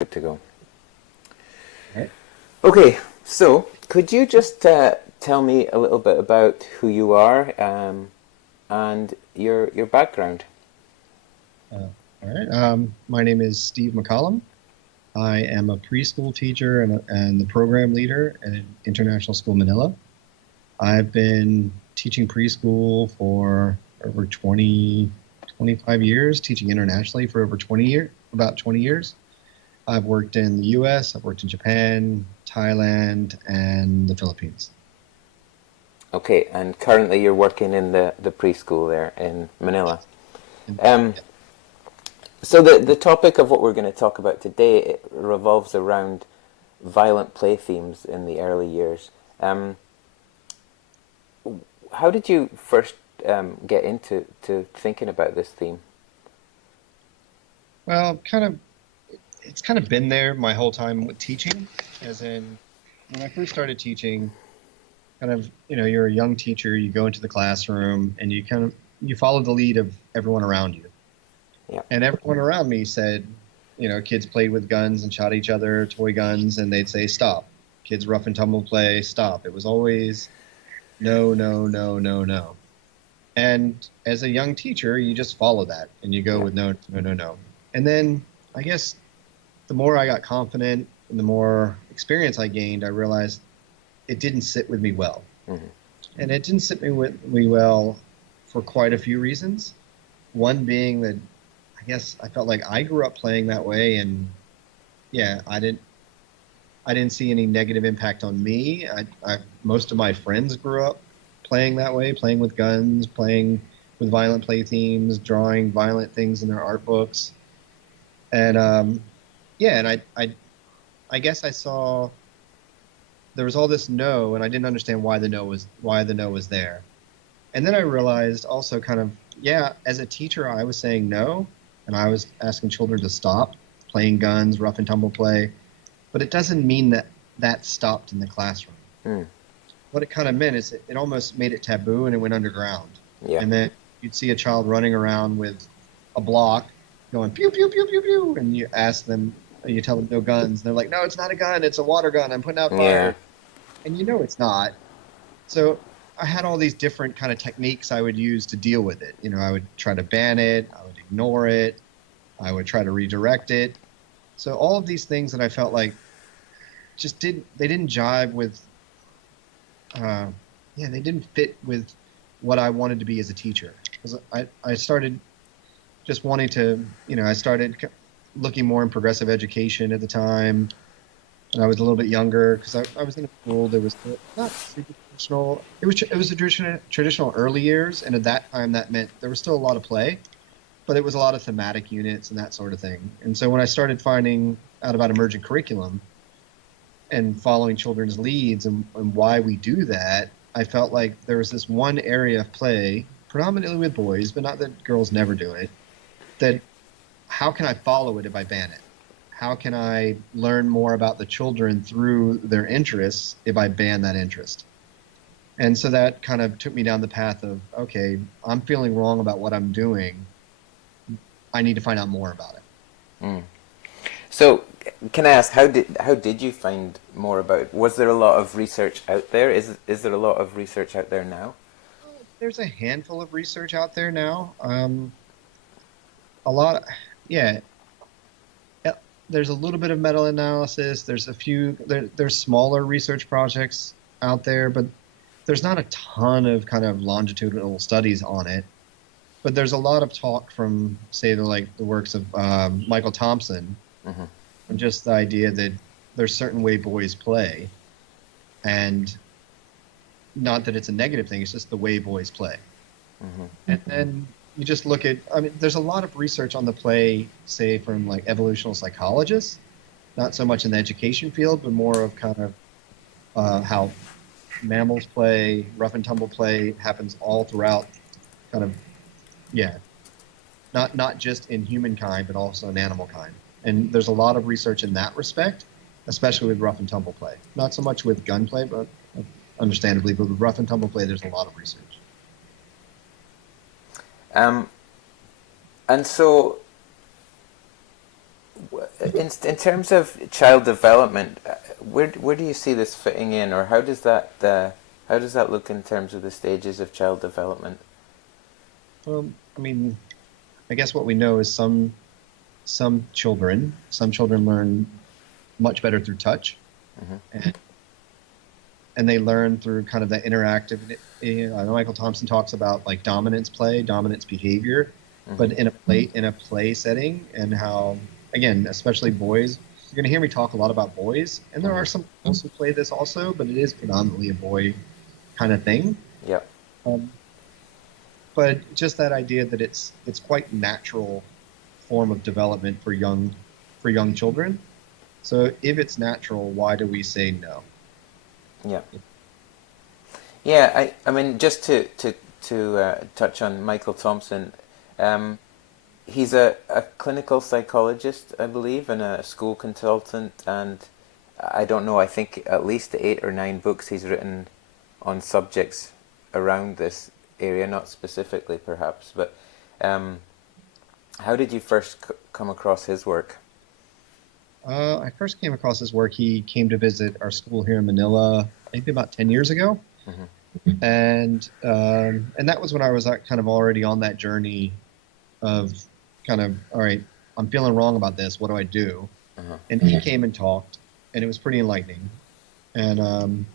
Good to go. Right. Okay, so could you just tell me a little bit about who you are and your background? All right. My name is Steve McCallum. I am a preschool teacher and the program leader at International School Manila. I've been teaching preschool for over 25 years, teaching internationally for over 20 years, about 20 years. I've worked in the US, I've worked in Japan, Thailand, and the Philippines. Okay, and currently you're working in the preschool there in Manila. And, Um, yeah. so the topic of what we're going to talk about today it revolves around violent play themes in the early years. Um, how did you first get into thinking about this theme? Well, it's kind of been there my whole time with teaching, as in when I first started teaching, you're a young teacher, you go into the classroom and you follow the lead of everyone around you. Yeah, And everyone around me said, kids played with guns and shot each other, toy guns, and they'd say, stop. Kids rough and tumble play, stop. It was always no, no, no, no, no. And as a young teacher, you just follow that and you go yeah, with no, no, no, no. And then I guess the more I got confident and the more experience I gained, I realized it didn't sit with me well. hmm, And it didn't sit with me well for quite a few reasons. One being that I guess I felt like I grew up playing that way, and yeah, I didn't see any negative impact on me. Most of my friends grew up playing that way, playing with guns, playing with violent play themes, drawing violent things in their art books, and yeah, and I guess I saw there was all this no, and I didn't understand why the no was there. And then I realized also kind of, yeah, as a teacher, I was saying no, and I was asking children to stop playing guns, rough and tumble play, but it doesn't mean that that stopped in the classroom. mm, What it kind of meant is it almost made it taboo and it went underground. yeah, And then you'd see a child running around with a block going pew, pew, pew, pew, pew, and you ask them, you tell them no guns. They're like, no, it's not a gun, it's a water gun. I'm putting out yeah, fire. And you know it's not. So I had all these different kind of techniques I would use to deal with it. I would try to ban it, I would ignore it, I would try to redirect it. So all of these things that I felt like they didn't jive with uh, yeah, they didn't fit with what I wanted to be as a teacher. Because I started just wanting to, I started looking more in progressive education at the time. And I was a little bit younger because I was in a school that was not super traditional. It was a traditional early years, and at that time that meant there was still a lot of play, but it was a lot of thematic units and that sort of thing. And so when I started finding out about emergent curriculum and following children's leads and why we do that, I felt like there was this one area of play, predominantly with boys, but not that girls never do it, that how can I follow it if I ban it? How can I learn more about the children through their interests if I ban that interest? And so that kind of took me down the path of, okay, I'm feeling wrong about what I'm doing. I need to find out more about it. mm. So, can I ask how did you find more about it? Was there a lot of research out there? Is there a lot of research out there now? There's a handful of research out there now. A lot, yeah. uh, There's a little bit of meta-analysis. There's smaller research projects out there, but there's not a ton of kind of longitudinal studies on it. But there's a lot of talk from, say, the works of Michael Thompson, Mm-hmm. and just the idea that there's certain way boys play, and not that it's a negative thing, it's just the way boys play. Mm-hmm. And then you just look at, I mean, there's a lot of research on the play, say, from like evolutional psychologists, not so much in the education field, but more of kind of how mammals play, rough and tumble play happens all throughout, kind of, yeah, not just in humankind, but also in animal kind. And there's a lot of research in that respect, especially with rough and tumble play. Not so much with gunplay, but understandably, but with rough and tumble play, there's a lot of research. Um, and so In terms of child development, where do you see this fitting in, or how does that look in terms of the stages of child development? I mean, I guess what we know is some children learn much better through touch, Hmm. and they learn through kind of that interactive. I know Michael Thompson talks about like dominance play, dominance behavior, Hmm. but in a play setting, and how, again, especially boys. You're going to hear me talk a lot about boys, and there are Hmm. some girls who play this also, but it is predominantly a boy kind of thing. Yeah. Um, but just that idea that it's quite natural form of development for young children. So if it's natural, why do we say no? Yeah. Yeah. I mean, just to touch on Michael Thompson, um, he's a clinical psychologist, I believe, and a school consultant, and I don't know, I think at least 8 or 9 books he's written on subjects around this area, not specifically perhaps, but um, how did you first come across his work? I first came across his work. He came to visit our school here in Manila, maybe about 10 years ago, Hmm. and that was when I was kind of already on that journey of kind of, all right, I'm feeling wrong about this. What do I do? Uh-huh. And he came and talked, and it was pretty enlightening. And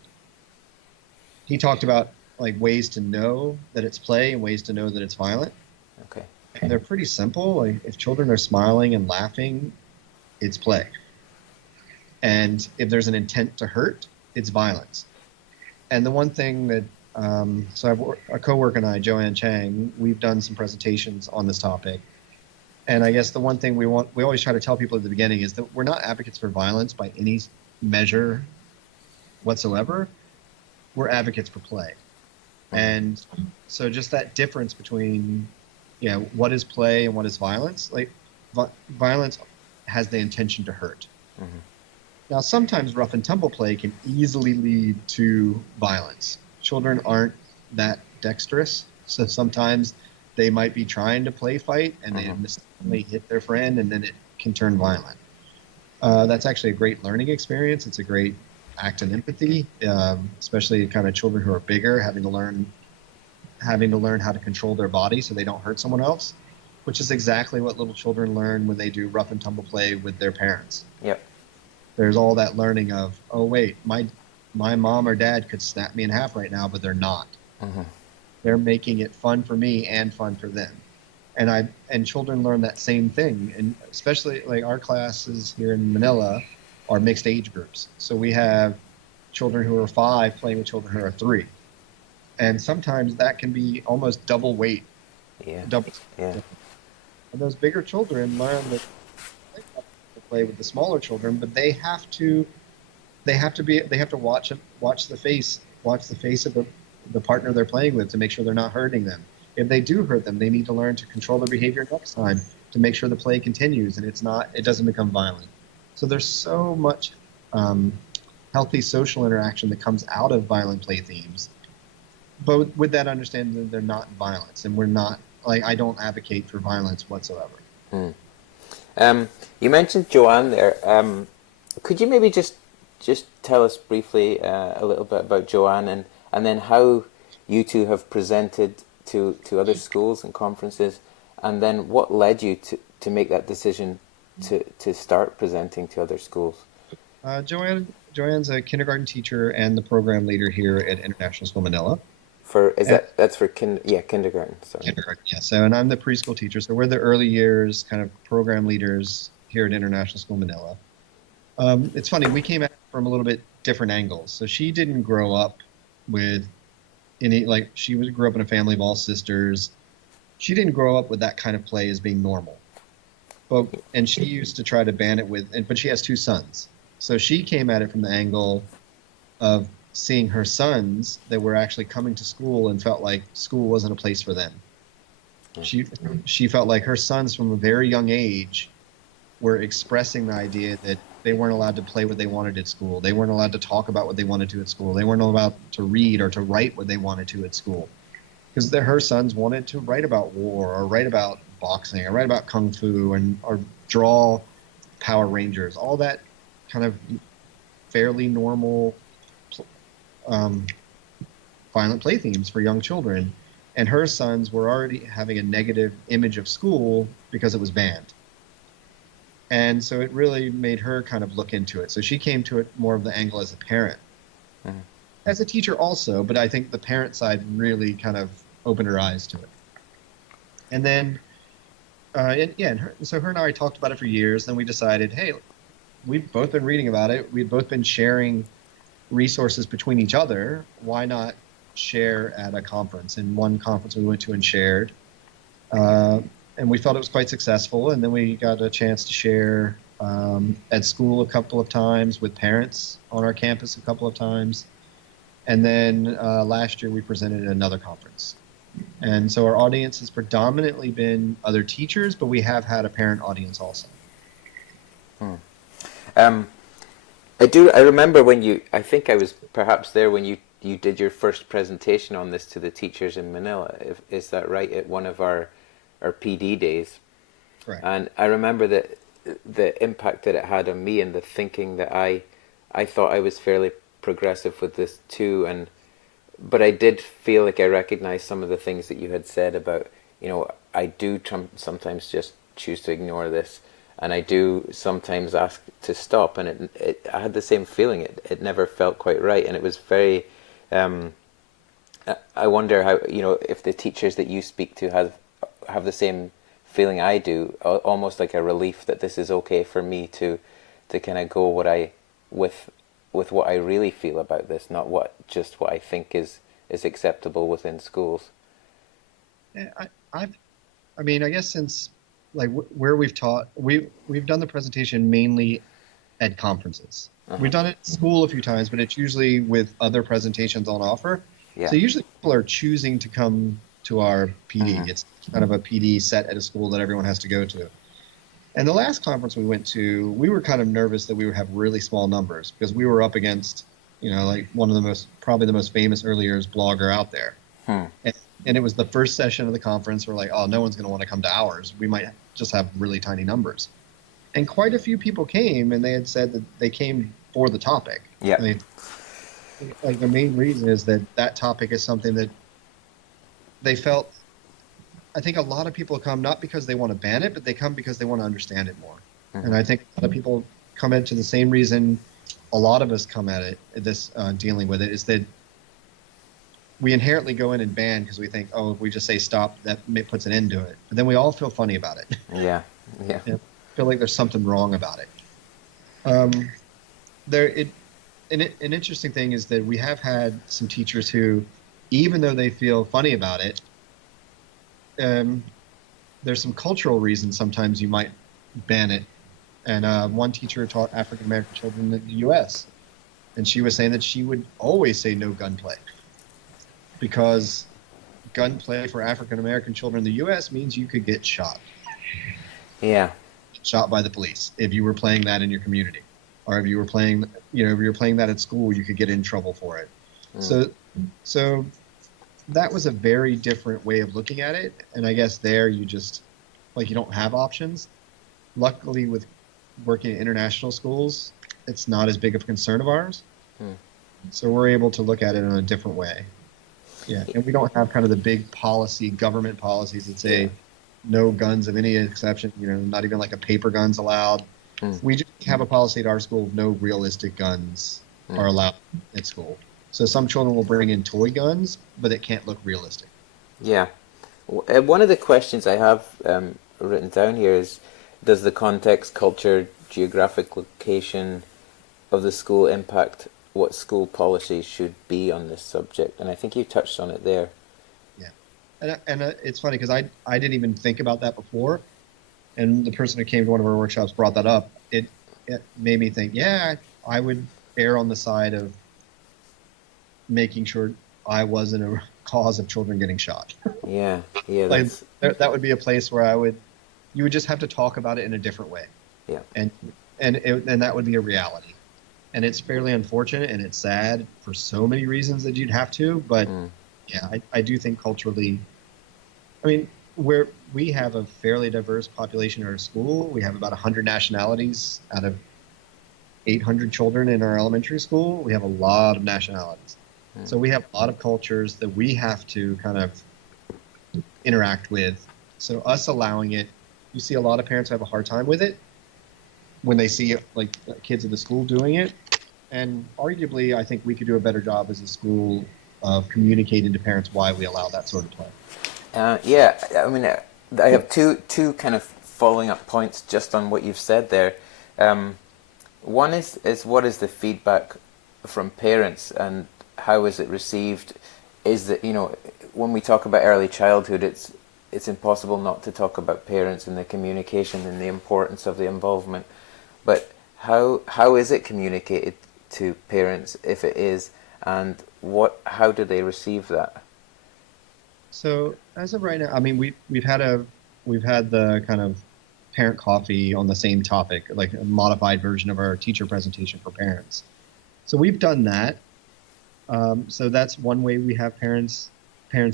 he talked about like ways to know that it's play and ways to know that it's violent. Okay. And they're pretty simple. Like if children are smiling and laughing, it's play. And if there's an intent to hurt, it's violence. And the one thing that so our coworker and I, Joanne Chang, we've done some presentations on this topic. And I guess the one thing we always try to tell people at the beginning is that we're not advocates for violence by any measure whatsoever. We're advocates for play. Hmm. And so just that difference between, what is play and what is violence, like violence has the intention to hurt. Hmm. Now, sometimes rough and tumble play can easily lead to violence. Children aren't that dexterous, so sometimes they might be trying to play fight and they Hmm. mistakenly hit their friend, and then it can turn violent. That's actually a great learning experience. It's a great act in empathy, especially kind of children who are bigger, having to learn how to control their body so they don't hurt someone else, which is exactly what little children learn when they do rough and tumble play with their parents. Yep. There's all that learning of, oh wait, my mom or dad could snap me in half right now, but they're not. Hmm. They're making it fun for me and fun for them. And children learn that same thing, and especially like our classes here in Manila are mixed age groups. So we have children who are 5 playing with children who are 3, and sometimes that can be almost double weight, Yeah. double. Yeah. And those bigger children learn that they have to play with the smaller children, but they have to watch the face of the partner they're playing with to make sure they're not hurting them. If they do hurt them, they need to learn to control their behavior next time to make sure the play continues and it doesn't become violent. So there's so much um, healthy social interaction that comes out of violent play themes, but with that understanding that they're not violence, and we're not, like, I don't advocate for violence whatsoever. Mm. You mentioned Joanne there. Could you maybe just tell us briefly a little bit about Joanne, and then how you two have presented to other schools and conferences, and then what led you to make that decision to start presenting to other schools? Joanne's a kindergarten teacher and the program leader here at International School Manila. For is And that's for kindergarten? Sorry. kindergarten, yeah. So, and I'm the preschool teacher. So we're the early years kind of program leaders here at International School Manila. It's funny, we came at it from a little bit different angles. So she didn't grow up with like grew up in a family of all sisters. She didn't grow up with that kind of play as being normal. And she used to try to ban it but she has 2 sons. So she came at it from the angle of seeing her sons that were actually coming to school and felt like school wasn't a place for them. Mm. She felt like her sons from a very young age were expressing the idea that they weren't allowed to play what they wanted at school. They weren't allowed to talk about what they wanted to at school. They weren't allowed to read or to write what they wanted to at school. Because her sons wanted to write about war or write about boxing or write about kung fu or draw Power Rangers, all that kind of fairly normal um, violent play themes for young children. And her sons were already having a negative image of school because it was banned. And so it really made her kind of look into it. So she came to it more of the angle as a parent. Mhm. As a teacher also, but I think the parent side really kind of opened her eyes to it. And then, so her and I talked about it for years. Then we decided, hey, we've both been reading about it. We've both been sharing resources between each other. Why not share at a conference? And one conference we went to and shared. And we felt it was quite successful. And then we got a chance to share at school a couple of times, with parents on our campus a couple of times. And then last year we presented at another conference. And so our audience has predominantly been other teachers, but we have had a parent audience also. Um, I remember when I think I was perhaps there when you did your first presentation on this to the teachers in Manila. Is that right? At one of our PD days. Right. And I remember that the impact that it had on me, and the thinking that I thought I was fairly progressive with this too, but I did feel like I recognized some of the things that you had said about, I do sometimes just choose to ignore this, and I do sometimes ask to stop, and I had the same feeling. It never felt quite right, and it was very. I wonder how, if the teachers that you speak to have the same feeling I do, almost like a relief that this is okay for me to kind of go with what I really feel about this, not what I think is acceptable within schools. Yeah, I guess since like where we've taught, we've done the presentation mainly at conferences. Uh-huh. We've done it at school a few times, but it's usually with other presentations on offer. Yeah. So usually people are choosing to come to our PD. Uh-huh. It's kind of a PD set at a school that everyone has to go to. And the last conference we went to, we were kind of nervous that we would have really small numbers, because we were up against, like one of probably the most famous early years blogger out there. And it was the first session of the conference. We're like, oh, no one's going to want to come to ours. We might just have really tiny numbers. And quite a few people came, and they had said that they came for the topic. Yeah. Like the main reason is that topic is something that they felt. I think a lot of people come not because they want to ban it, but they come because they want to understand it more. Mm-hmm. And I think a lot of people come into the same reason a lot of us come at it, dealing with it, is that we inherently go in and ban because we think, oh, if we just say stop, that puts an end to it. But then we all feel funny about it. Yeah. Feel like there's something wrong about it. An interesting thing is that we have had some teachers who, even though they feel funny about it, there's some cultural reasons sometimes you might ban it. And one teacher taught African American children in the U.S., and she was saying that she would always say no gunplay, because gunplay for African American children in the U.S. means you could get shot. Yeah. Shot by the police if you were playing that in your community, or if you were playing, if you were playing that at school, you could get in trouble for it. So that was a very different way of looking at it. And I guess there you just, you don't have options. Luckily, with working in international schools, it's not as big of a concern of ours. So we're able to look at it in a different way. Yeah. And we don't have kind of the big government policies that say no guns of any exception, not even like a paper gun's allowed. We just have a policy at our school of no realistic guns are allowed at school. So some children will bring in toy guns, but it can't look realistic. Yeah. One of the questions I have written down here is, does the context, culture, geographic location of the school impact what school policies should be on this subject? And I think you touched on it there. Yeah. And it's funny because I didn't even think about that before. And the person who came to one of our workshops brought that up. It made me think, I would err on the side of making sure I wasn't a cause of children getting shot. Yeah. That would be a place where you would just have to talk about it in a different way. Yeah. And that would be a reality. And it's fairly unfortunate, and it's sad for so many reasons that you'd have to. But I do think culturally, where we have a fairly diverse population in our school. We have about 100 nationalities out of 800 children in our elementary school. We have a lot of nationalities. Mm. So we have a lot of cultures that we have to kind of interact with. So us allowing it, you see a lot of parents have a hard time with it when they see like kids at the school doing it. And arguably, I think we could do a better job as a school of communicating to parents why we allow that sort of play. Yeah, I mean, I have two kind of following up points just on what you've said there. Um, One is what is the feedback from parents and how is it received? Is that, when we talk about early childhood, it's impossible not to talk about parents and the communication and the importance of the involvement. But how is it communicated to parents if it is, and how do they receive that? So as of right now, I mean, we've had the kind of parent coffee on the same topic, like a modified version of our teacher presentation for parents. So we've done that. So that's one way we have parents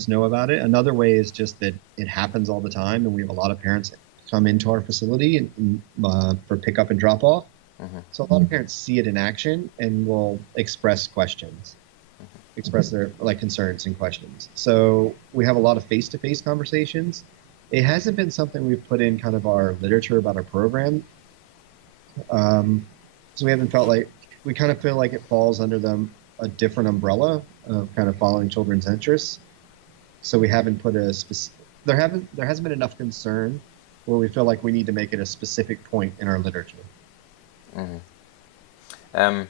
know about it. Another way is just that it happens all the time, and we have a lot of parents come into our facility for pickup and drop off. Mm-hmm. So a lot of parents see it in action and will express questions, express their like concerns and questions. So we have a lot of face-to-face conversations. It hasn't been something we've put in kind of our literature about our program. So we haven't felt like we kind of feel like it falls under a different umbrella of kind of following children's interests. So we haven't put a specific. There hasn't been enough concern where we feel like we need to make it a specific point in our literature. Mm-hmm. Um,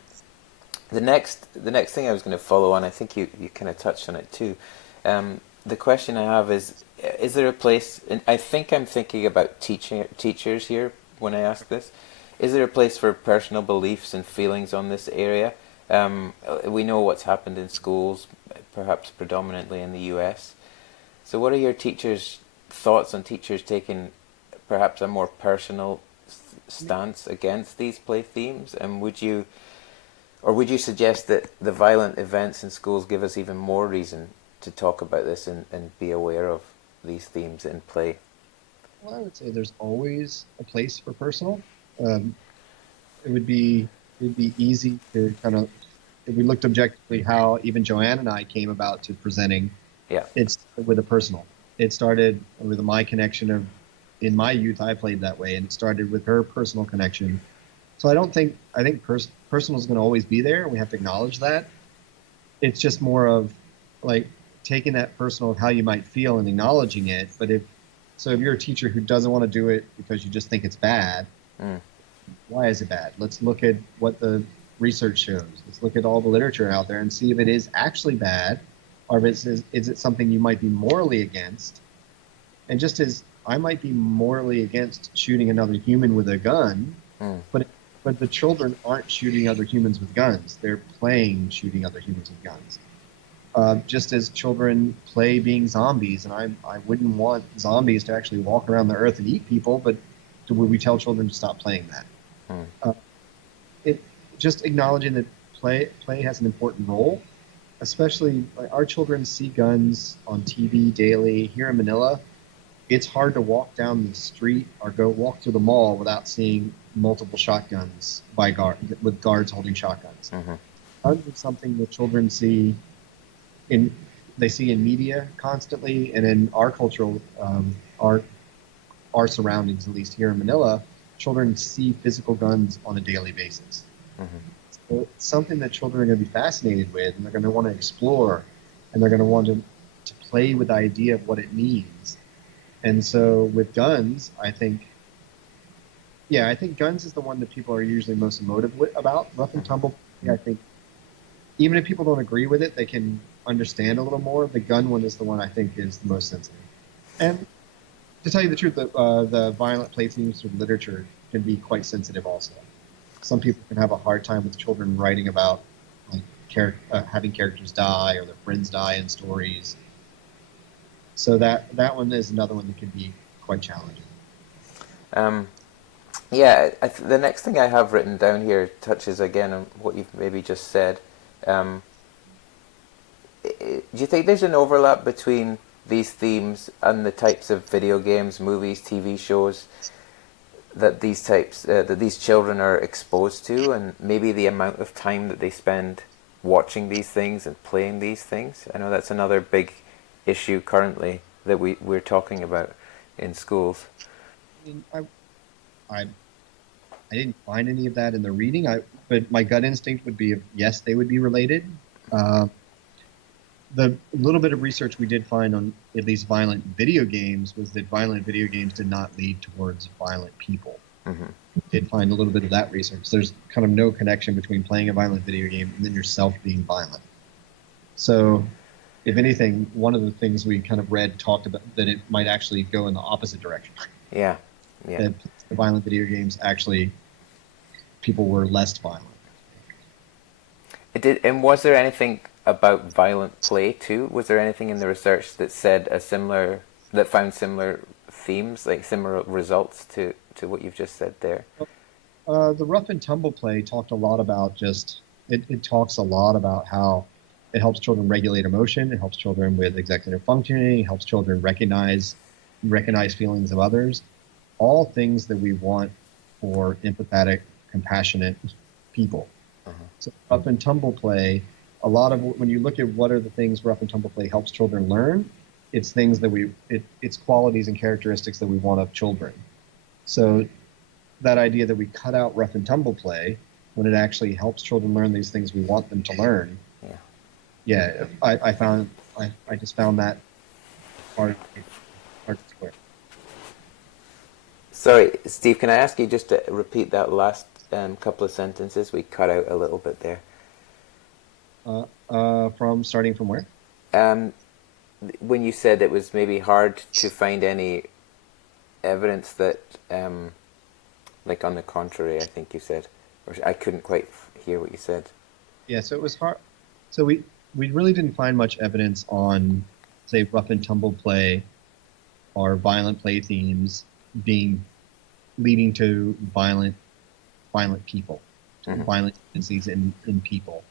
the next thing I was going to follow on, I think you kind of touched on it too. The question I have is there a place? And I think I'm thinking about teachers here when I ask this. Is there a place for personal beliefs and feelings on this area? We know what's happened in schools, perhaps predominantly in the US. So what are your teachers' thoughts on teachers taking perhaps a more personal stance against these play themes? And would you suggest that the violent events in schools give us even more reason to talk about this and be aware of these themes in play? Well, I would say there's always a place for personal. Um, it would be easy to kind of, if we looked objectively how even Joanne and I came about to presenting. Yeah. It's with a personal. It started with my connection of in my youth I played that way, and it started with her personal connection. So I think personal is going to always be there. We have to acknowledge that. It's just more of like taking that personal how you might feel and acknowledging it. But if you're a teacher who doesn't want to do it because you just think it's bad, why is it bad? Let's look at what the research shows. Let's look at all the literature out there and see if it is actually bad, or if is it something you might be morally against. And just as I might be morally against shooting another human with a gun, but the children aren't shooting other humans with guns. They're playing shooting other humans with guns. Just as children play being zombies, and I wouldn't want zombies to actually walk around the earth and eat people, but would we tell children to stop playing that? It just acknowledging that play has an important role, especially like our children see guns on TV daily. Here in Manila, it's hard to walk down the street or go walk through the mall without seeing multiple shotguns with guards holding shotguns. Mm-hmm. Guns is something that children see they see in media constantly, and in our cultural our surroundings, at least here in Manila, children see physical guns on a daily basis. Mm-hmm. So it's something that children are going to be fascinated with, and they're going to want to explore, and they're going to want to play with the idea of what it means. And so with guns, I think guns is the one that people are usually most emotive about. Rough and tumble, I think, even if people don't agree with it, they can understand a little more. The gun one is the one I think is the most sensitive. And to tell you the truth, the violent play themes through literature can be quite sensitive also. Some people can have a hard time with children writing about like having characters die or their friends die in stories. So that one is another one that can be quite challenging. The next thing I have written down here touches again on what you've maybe just said. Do you think there's an overlap between these themes and the types of video games, movies, TV shows that these children are exposed to, and maybe the amount of time that they spend watching these things and playing these things. I know that's another big issue currently that we're talking about in schools. I didn't find any of that in the reading. But my gut instinct would be yes, they would be related. The little bit of research we did find on at least violent video games was that violent video games did not lead towards violent people. Mm-hmm. Did find a little bit of that research. There's kind of no connection between playing a violent video game and then yourself being violent. So, if anything, one of the things we kind of read talked about that it might actually go in the opposite direction. Yeah. That the violent video games actually, people were less violent. It did. And was there anything about violent play too? Was there anything in the research that found similar themes, like similar results to what you've just said there? The rough and tumble play talked a lot about it talks a lot about how it helps children regulate emotion, it helps children with executive functioning, it helps children recognize feelings of others, all things that we want for empathetic, compassionate people. Uh-huh. So rough and tumble play, a lot of when you look at what are the things rough and tumble play helps children learn, it's things that it's qualities and characteristics that we want of children. So that idea that we cut out rough and tumble play when it actually helps children learn these things we want them to learn. Yeah, I just found that hard to square. Sorry, Steve, can I ask you just to repeat that last couple of sentences? We cut out a little bit there. Starting from where? When you said it was maybe hard to find any evidence that, like on the contrary, I think you said, or I couldn't quite hear what you said. Yeah, so it was hard. So we really didn't find much evidence on, say, rough and tumble play or violent play themes leading to violent people, to violent tendencies in people.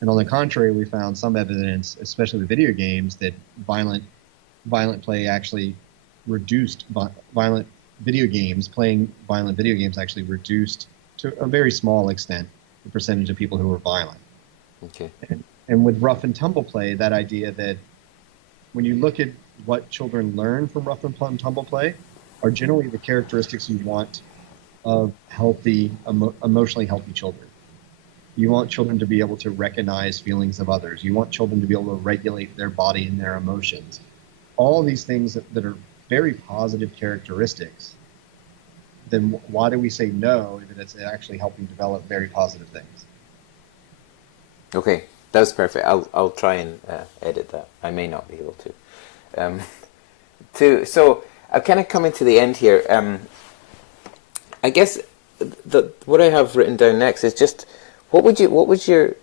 And on the contrary, we found some evidence, especially with video games, that violent play actually reduced playing violent video games actually reduced to a very small extent the percentage of people who were violent. Okay. And with rough and tumble play, that idea that when you look at what children learn from rough and tumble play are generally the characteristics you want of healthy, emotionally healthy children. You want children to be able to recognize feelings of others. You want children to be able to regulate their body and their emotions. All these things that are very positive characteristics. Then why do we say no if it's actually helping develop very positive things? Okay, that was perfect. I'll try and edit that. I may not be able to. So I'm kind of coming to the end here. I guess what I have written down next is just what would your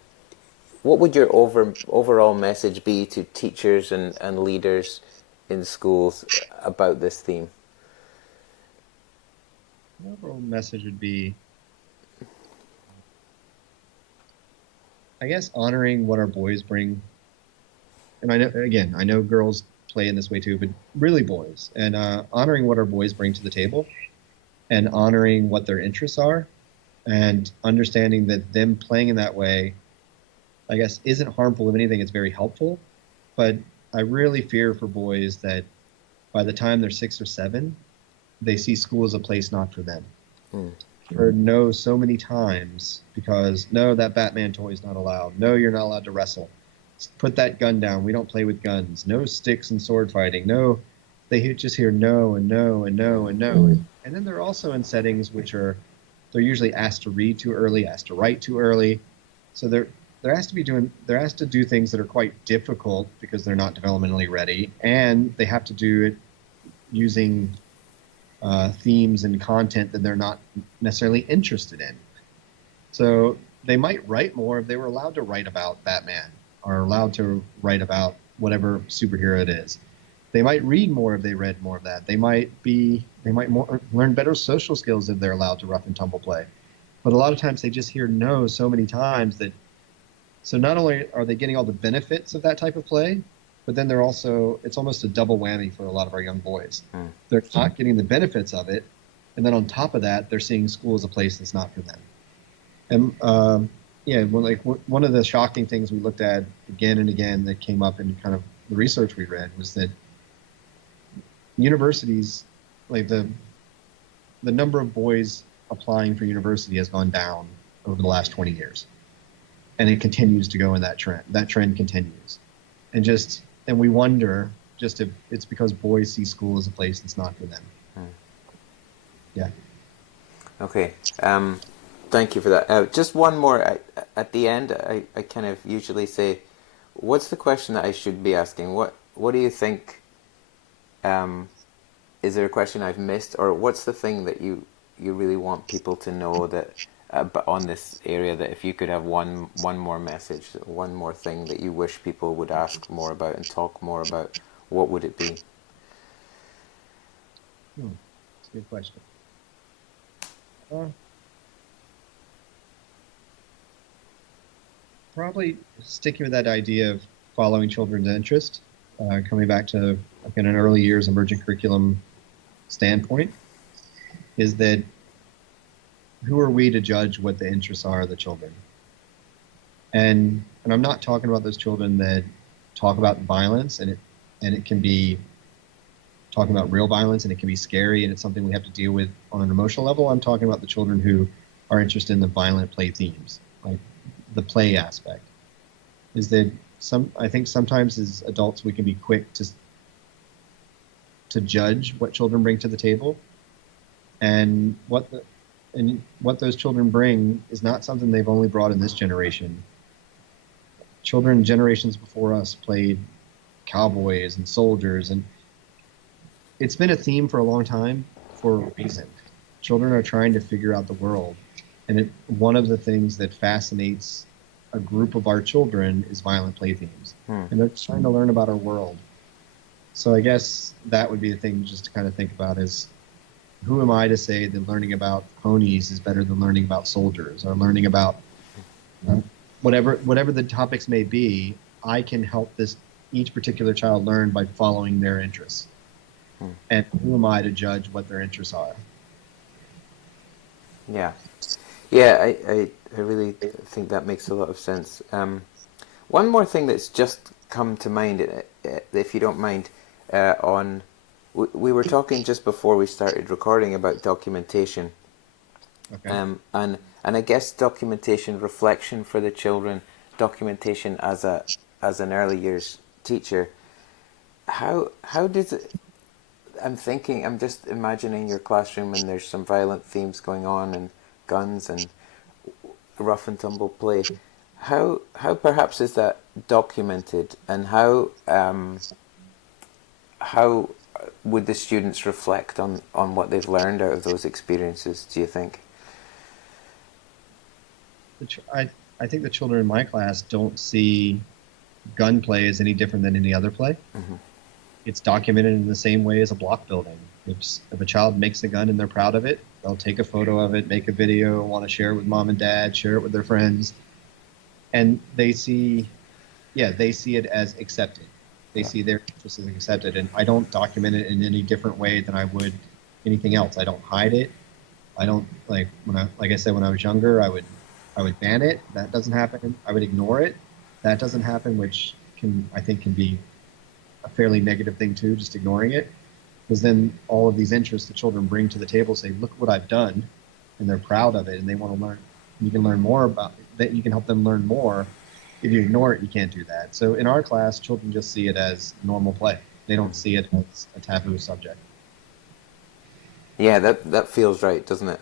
overall message be to teachers and leaders in schools about this theme? The overall message would be, I guess, honoring what our boys bring. And I know girls play in this way too, but really boys. And honoring what our boys bring to the table and honoring what their interests are and understanding that them playing in that way, I guess, isn't harmful. If anything, it's very helpful. But I really fear for boys that by the time they're 6 or 7, they see school as a place not for them. Or no so many times because, no, that Batman toy is not allowed. No, you're not allowed to wrestle. Put that gun down. We don't play with guns. No sticks and sword fighting. No, they just hear no and no and no and no. And then they're also in settings they're usually asked to read too early, asked to write too early. So they're asked to do things that are quite difficult because they're not developmentally ready, and they have to do it using themes and content that they're not necessarily interested in. So they might write more if they were allowed to write about Batman or allowed to write about whatever superhero it is. They might read more if they read more of that. They might learn better social skills if they're allowed to rough and tumble play. But a lot of times they just hear no so many times that, so not only are they getting all the benefits of that type of play, but then it's almost a double whammy for a lot of our young boys. Mm. They're not getting the benefits of it, and then on top of that, they're seeing school as a place that's not for them. And yeah, well, like one of the shocking things we looked at again and again that came up in kind of the research we read was that universities, like the number of boys applying for university has gone down over the last 20 years, and it continues to go in that trend. That trend continues, and we wonder just if it's because boys see school as a place that's not for them. Mm. Yeah. Okay. Thank you for that. Just one more. At the end, I kind of usually say, what's the question that I should be asking? What do you think? Is there a question I've missed, or what's the thing that you really want people to know that on this area, that if you could have one more message, one more thing that you wish people would ask more about and talk more about, what would it be? That's a good question. Probably sticking with that idea of following children's interest, coming back to like in an early years emergent curriculum standpoint, is that who are we to judge what the interests are of the children? And I'm not talking about those children that talk about violence and it can be talking about real violence and it can be scary and it's something we have to deal with on an emotional level. I'm talking about the children who are interested in the violent play themes, like the play aspect. Is that I think sometimes as adults we can be quick to judge what children bring to the table, and what those children bring is not something they've only brought in this generation. Children generations before us played cowboys and soldiers, and it's been a theme for a long time for a reason. Children are trying to figure out the world, and one of the things that fascinates a group of our children is violent play themes, and they're trying to learn about our world. So I guess that would be the thing just to kind of think about is, who am I to say that learning about ponies is better than learning about soldiers, or learning about whatever the topics may be? I can help each particular child learn by following their interests. And who am I to judge what their interests are? Yeah. Yeah, I really think that makes a lot of sense. One more thing that's just come to mind, if you don't mind, we were talking just before we started recording about documentation. Okay. And I guess documentation, reflection for the children, documentation as an early years teacher. How does it? I'm just imagining your classroom and there's some violent themes going on and guns and rough and tumble play. How perhaps is that documented, and how would the students reflect on what they've learned out of those experiences, do you think? I think the children in my class don't see gunplay as any different than any other play. Mm-hmm. It's documented in the same way as a block building. If a child makes a gun and they're proud of it, they'll take a photo of it, make a video, want to share it with mom and dad, share it with their friends. And they see it as accepted. They see their interest as accepted. And I don't document it in any different way than I would anything else. I don't hide it. I don't, like I said, when I was younger, I would ban it. That doesn't happen. I would ignore it. That doesn't happen, which I think can be a fairly negative thing too, just ignoring it. Because then all of these interests the children bring to the table say, look what I've done, and they're proud of it and they want to learn. You can learn more about it, that you can help them learn more. If you ignore it, you can't do that. So in our class, children just see it as normal play. They don't see it as a taboo subject. Yeah, that feels right, doesn't it?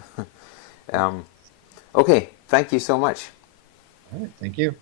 Okay, thank you so much. All right, thank you.